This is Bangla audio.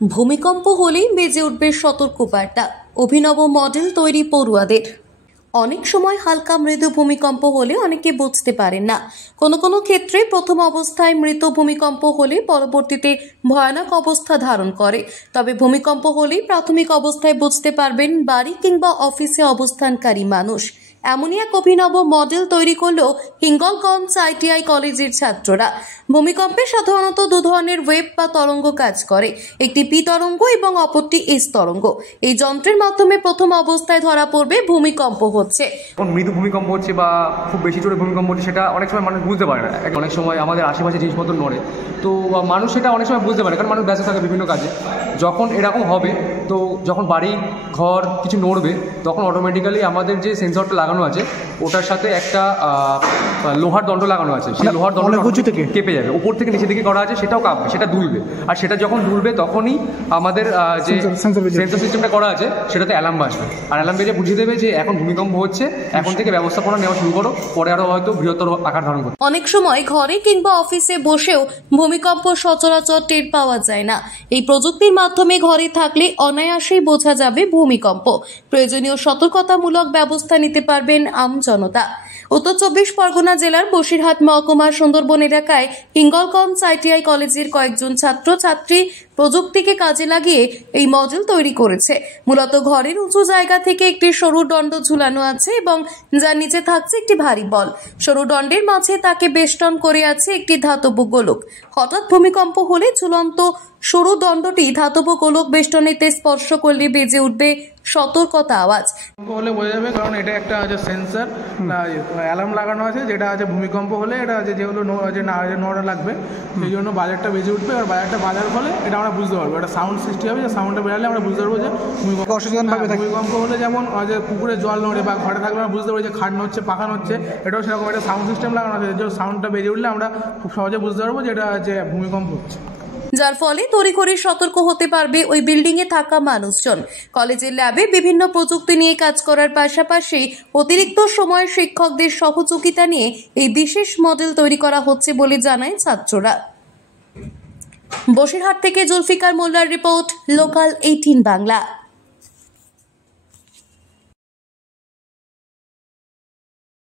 ভূমিকম্প হলেই বেজে উঠবে সতর্কবার্তা। অভিনব মডেল তৈরি পড়ুয়াদের। অনেক সময় হালকা মৃদু ভূমিকম্প হলে অনেকে বুঝতে পারেন না। কোনো কোনো ক্ষেত্রে প্রথম অবস্থায় মৃত ভূমিকম্প হলে পরবর্তীতে ভয়ানক অবস্থা ধারণ করে। তবে ভূমিকম্প হলেই প্রাথমিক অবস্থায় বুঝতে পারবেন বাড়ি কিংবা অফিসে অবস্থানকারী মানুষ। এমনই এক অভিনব মডেল তৈরি করলো হিঙ্গলগঞ্জ ITI কলেজের ছাত্ররা। ভূমিকম্পে সাধারণত দু ধরনের ওয়েভ বা তরঙ্গ কাজ করে, একটি পি তরঙ্গ এবং অপরটি এস তরঙ্গ। এই যন্ত্রের মাধ্যমে প্রথম অবস্থায় ধরা পড়বে ভূমিকম্প হচ্ছে। মৃদু ভূমিকম্প হচ্ছে বা খুব বেশি জোরে ভূমিকম্প হচ্ছে সেটা অনেক সময় মানুষ বুঝতে পারে না। অনেক সময় আমাদের আশেপাশে জিনিসপত্র নড়ে, তো মানুষ সেটা অনেক সময় বুঝতে পারে, কারণ মানুষ ব্যস্ত থাকে বিভিন্ন কাজে। যখন এরকম হবে, তো যখন বাড়ি ঘর কিছু নড়বে, তখন অটোমেটিক্যালি আমাদের যে সেন্সরটা লাগানো আছে ওটার সাথে একটা লোহার দণ্ড লাগানো আছে, সেই লোহার দণ্ড থেকে কেঁপে যাবে। উপর থেকে নিচে দিকে করা আছে, সেটাও কাঁপবে, সেটা দুলবে। আর সেটা যখন দুলবে তখনই আমাদের যে সেন্সর সিস্টেমটা করা আছে সেটাতে অ্যালার্ম বাজবে, আর অ্যালার্ম বেজে বুঝিয়ে দেবে যে এখন ভূমিকম্প হচ্ছে, এখন থেকে ব্যবস্থাপনা নেওয়া শুরু করো, পরে আরও হয়তো বৃহত্তর আকার ধারণ করবে। অনেক সময় ঘরে কিংবা অফিসে বসেও ভূমিকম্প সচরাচর টের পাওয়া যায় না। এই প্রযুক্তির মাধ্যমে ঘরে থাকলে অনায়াসেই বোঝা যাবে ভূমিকম্প। প্রয়োজনীয় সতর্কতামূলক ব্যবস্থা নিতে পারবেন আমজনতা। উত্তর 24 পরগনা জেলার বসিরহাট মহকুমার সুন্দরবন এলাকায় হিঙ্গলগঞ্জ ITI কলেজের কয়েকজন ছাত্রছাত্রী প্রযুক্তিকে কাজে লাগিয়ে এই মডেল তৈরি করেছে। মূলত ঘরের উঁচু জায়গা থেকে একটি সরু দণ্ড ঝুলানো আছে এবং যার নিচে থাকছে একটি ভারী বল। সরু দণ্ডের মাঝে তাকে বেষ্টন করে আছে একটি ধাতব গোলক। হঠাৎ ভূমিকম্প হলে ঝুলন্ত সরু দণ্ডটি ধাতব গোলক বেষ্টনীতে স্পর্শ করলে বেজে উঠবে সতর্কতা আওয়াজ। হলে বোঝা যাবে, কারণ এটা একটা সেন্সর অ্যালার্ম লাগানো আছে, যেটা ভূমিকম্প হলে এটা যেগুলো নড়া লাগবে, সেই জন্য বাজারটা বেজে উঠবে। আর বাজারটা বাজার ফলে এটা আমরা বুঝতে পারবো, একটা সাউন্ড সৃষ্টি হবে, যে সাউন্ডটা বেরালে আমরা বুঝতে পারবো যে ভূমিকম্প হলে যেমন যে পুকুরে জল নড়ে বা ঘরে থাকলে আমরা বুঝতে পারি যে খাট নড়ছে, পাখা নড়ছে, এটাও সেরকম একটা সাউন্ড সিস্টেম লাগানো আছে, যে সাউন্ডটা বেজে উঠলে আমরা খুব সহজে বুঝতে পারবো যে এটা ভূমিকম্প হচ্ছে, যার ফলে তড়িঘড়ি সতর্ক হতে পারবে ওই বিল্ডিংয়ে থাকা মানুষজন। কলেজের ল্যাবে বিভিন্ন প্রযুক্তি নিয়ে কাজ করার পাশাপাশি অতিরিক্ত সময় শিক্ষকদের সহযোগিতা নিয়ে এই বিশেষ মডেল তৈরি করা হচ্ছে বলে জানায় ছাত্ররা। বসিরহাট থেকে জুলফিকার মোল্লার রিপোর্ট, লোকাল 18 বাংলা।